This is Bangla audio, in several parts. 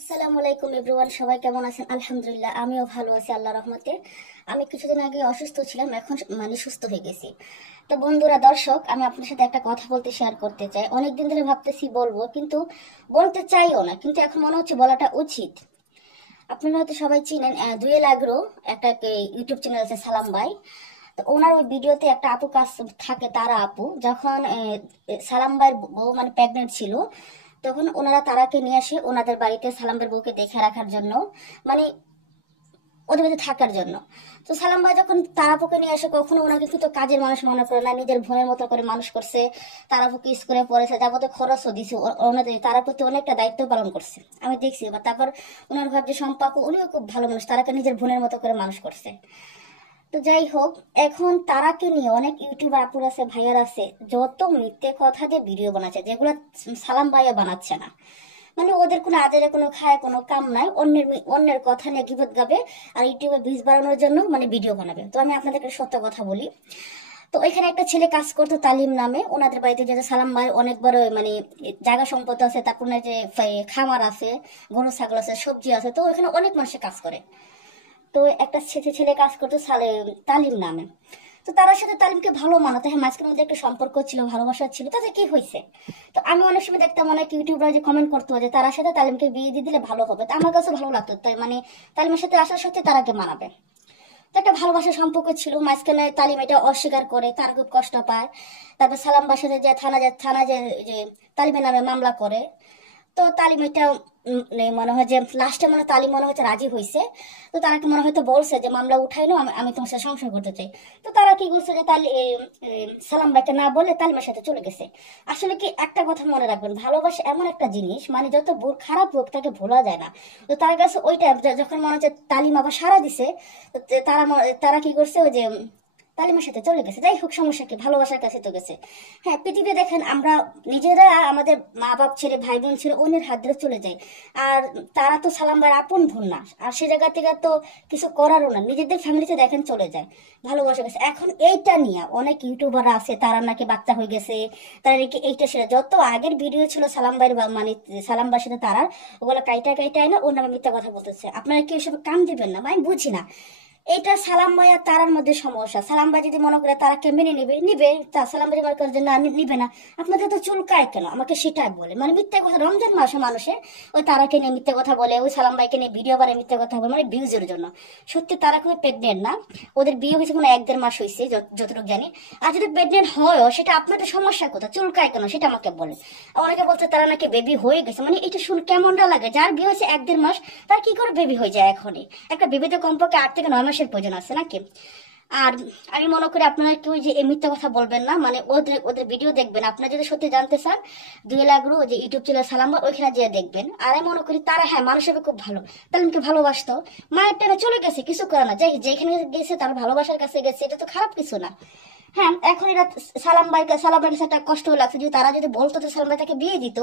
আসসালামু আলাইকুম এভরিওয়ান, সবাই কেমন আছেন? আলহামদুলিল্লাহ, আমিও ভালো আছি আল্লাহর রহমতে। আমি কিছুদিন আগে অসুস্থ ছিলাম, এখন সুস্থ হয়ে গেছি। তো বন্ধুরা, দর্শক, আমি আপনার সাথে একটা কথা বলতে শেয়ার করতে চাই। অনেকদিন ধরে ভাবতেছি বলবো, কিন্তু বলতে চাইও না, কিন্তু এখন মনে হচ্ছে বলাটা উচিত। আপনারা হয়তো সবাই চিনেন জুয়েল আগ্রো, একটা ইউটিউব চ্যানেল আছে সালাম ভাই। তো ওনার ওই ভিডিওতে একটা আপু কাজ থাকে, তারা আপু যখন সালাম ভাইয়ের বউ প্রেগনেন্ট ছিল, তখন ওনারা তারাকে নিয়ে আসে ওনাদের বাড়িতে সালাম ভাইয়ের বউকে দেখে রাখার জন্য, মানে ওদের বাড়িতে থাকার জন্য। তো সালাম ভাই যখন তারাপুকে নিয়ে আসে, কখনো ওনাকে কিন্তু কাজের মানুষ মনে করে না, নিজের বোনের মতো করে মানুষ করছে। তারাপুকে স্কুলে পড়েছে, যাবতীয় খরচও দিছে, ওনাদের তার প্রতি অনেকটা দায়িত্ব পালন করছে, আমি দেখছি। বা তারপর ওনার ভাব যে সম্পাকু, উনিও খুব ভালো মানুষ, তারাকে নিজের বোনের মতো করে মানুষ করছে। তো যাই হোক, এখন তারাকে নিয়ে অনেক ইউটিউবার আপুর আছে, ভাইয়ার আছে, যত মিথ্যে কথা দিয়ে ভিডিও বানাচ্ছে, যেগুলো সালাম ভাইয়া বানাচ্ছে না। ওদের কোনো আজারে কোনো খায় কোনো কাম নাই, অন্যের কথা নিয়ে গিবত গাবে আর ইউটিউবে ভিউজ বাড়ানোর জন্য ভিডিও বানাবে। তো আমি আপনাদেরকে সত্য কথা বলি। তো ওইখানে একটা ছেলে কাজ করতো তালিম নামে, ওনাদের বাড়িতে যে সালাম ভাই অনেক বড় জায়গা সম্পদ আছে, তারপর যে খামার আছে, গরু ছাগল আছে, সবজি আছে, তো ওইখানে অনেক মানুষের কাজ করে। তো একটা ছেলে ছেলে কাজ করতো তালিম নামে। তো তার সাথে তালিমকে ভালো মানাতো, হ্যাঁ, মাঝখানে মধ্যে একটা সম্পর্ক ছিল, ভালোবাসা ছিল, তাতে কি হয়েছে? তো আমি অনেক সময় দেখতাম অনেক ইউটিউবার যে কমেন্ট করতো যে তার সাথে তালিমকে বিয়ে দিয়ে দিলে ভালো হবে। তো আমার কাছে ভালো লাগতো, তাই তালিমের সাথে আসার সাথে তারাকে মানাবে। তো একটা ভালোবাসার সম্পর্ক ছিল, মাঝখানে তালিম এটা অস্বীকার করে, তার খুব কষ্ট পায়। তারপর সালাম বাসাতে যে থানা যে তালিমের নামে মামলা করে। তো তালিম এটা মনে হয় যে লাস্টে তালিম মনে হচ্ছে রাজি হয়েছে। তো তারাকে মনে হয়তো বলছে যে মামলা উঠাইলো, আমি তোমার সাথে সংসার করতে চাই। তো তারা কি করছে যে সালাম ভাইকে না বলে তালিমের সাথে চলে গেছে। আসলে কি, একটা কথা মনে রাখবেন, ভালোবাসা এমন একটা জিনিস, যত খারাপ হোক তাকে ভোলা যায় না। তো তার কাছে ওইটা যখন মনে হচ্ছে তালিম আবার সারা দিছে, তো তারা কি করছে, ওই যে তালিমের সাথে চলে গেছে। যাই হোক, সমস্যা কি, ভালোবাসার কাছে তো গেছে। হ্যাঁ, পৃথিবীতে দেখেন, আমরা নিজেরা আমাদের মা বাপ ছেড়ে, ভাই বোন ছেড়ে অন্যের হাত ধরে চলে যাই। আর তারা তো সালাম ভাইয়ের আপন বোন না, আর সে জায়গা থেকে তো কিছু করারও না, নিজেদের ফ্যামিলিতে দেখেন চলে যায়, ভালোবাসা গেছে। এখন এইটা নিয়ে অনেক ইউটিউবার আছে, তারা নাকি বাচ্চা হয়ে গেছে, তারা নাকি এইটা সেটা, যত আগের ভিডিও ছিল সালাম ভাইয়ের সালাম ভাইয়ের সাথে তারা, ওগুলো কাইটা কাইটা না ওর নামে মিথ্যা কথা বলতেছে। আপনারা কি এসব কান দিবেন না? আমি বুঝি না। এটা সালাম ভাই আর তারার মধ্যে সমস্যা। সালাম ভাই যদি মনে করে তারাকে মেনে নিবে নিবে, তা সালাম ভাই মনে করে যে না, নিবে না। আপনাদের তো চুলকায় কেন? আমাকে সেটাই বলে, মিথ্যা কথা। রমজান মাসে মানুষে ওই তারাকে নিয়ে মিথ্যা কথা বলে, ওই সালাম ভাইকে নিয়ে ভিডিও বানায় মিথ্যা কথা বলে, ভিউজের জন্য। সত্যি তারা খুবই প্রেগনেন্ট না, ওদের বিয়ে হয়েছে কোনো 1-1.5 মাস হয়েছে যতটুকু জানি। আর যদি প্রেগনেন্ট হয়, সেটা আপনাদের সমস্যা কোথায়? চুলকায় কেন সেটা আমাকে বলে। অনেকে বলছে তারা নাকি বেবি হয়ে গেছে, এটা শুনে কেমনটা লাগে? যার বিয়ে হয়েছে 1-1.5 মাস, তার কি করে বেবি হয়ে যায়? এখনই একটা বেবিতে কমপক্ষে 8 থেকে 9 মাসের প্রয়োজন আছে নাকি? আর আমি মনে করি আপনারা কেউ যে এই মিথ্যা কথা বলবেন না, ওদের ওদের ভিডিও দেখবেন। আপনারা যদি সত্যি জানতে চান, 2 লাখ যে ইউটিউব চ্যানেল সালাম, ওইখানে যেয়ে দেখবেন। আর আমি মনে করি তারা, হ্যাঁ, মানুষ হবে খুব ভালো, তাদেরকে ভালোবাসতো, মায়ের টেনে চলে গেছে, কিছু করে না, যেখানে গেছে তার ভালোবাসার কাছে গেছে, এটা তো খারাপ কিছু না। হ্যাঁ, এখন এরা সালাম ভাইকে একটা কষ্ট লাগছে, যদি তারা যদি বলতো তো সালাম ভাই তাকে বিয়ে দিত।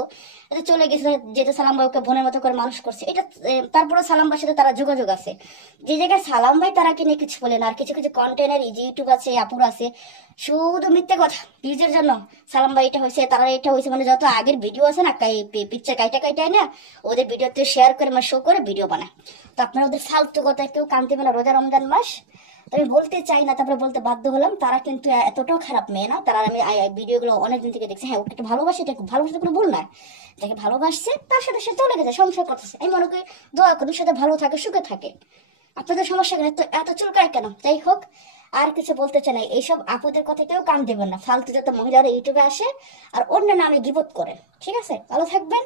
এটা চলে গেছে, যেটা সালাম ভাই ওকে বোনের মতো করে মানুষ করছে, এটা তারপরে সালাম ভাইয়ের সাথে তারা যোগাযোগ আছে। যে জায়গায় সালাম ভাই তারাকে নিয়ে কিছু বলে না, আর কিছু কিছু কন্টেন্টের যে ইউটিউব আছে, আপুর আছে, শুধু মিথ্যে কথা ভিউজের জন্য। সালাম ভাই এটা হয়েছে, তারা এটা হয়েছে, যত আগের ভিডিও আছে না, পিকচার কাইটা কাইটায় না, ওদের ভিডিওতে শেয়ার করে শো করে ভিডিও বানায়। তো আপনারা ওদের ফালতু কথা কেউ কান দেবে না। রোজা রমজান মাস, তো আমি বলতে চাই না, তারপরে বলতে বাধ্য হলাম, তারা কিন্তু এতটাও খারাপ মেয়ে না। তারা, আমি ভিডিওগুলো অনেকদিন থেকে দেখছি। হ্যাঁ, ওকে একটু ভালোবাসে, এটা ভালোবাসতে কোনো ভুল না। যাকে ভালোবাসছে তার সাথে সে চলে গেছে, সংসার করতেছে। আমি মনে করি দোয়া করি সাথে ভালো থাকে, সুখে থাকে। আপনাদের সমস্যা কেন? এত চুলকায় কেন? যাই হোক, আর কিছু বলতে চাই না। এইসব আপুদের কথা কেউ কান দেবেন না, ফালতু যত মহিলারা ইউটিউবে আসে আর অন্য নামে গিবত করে। ঠিক আছে, ভালো থাকবেন।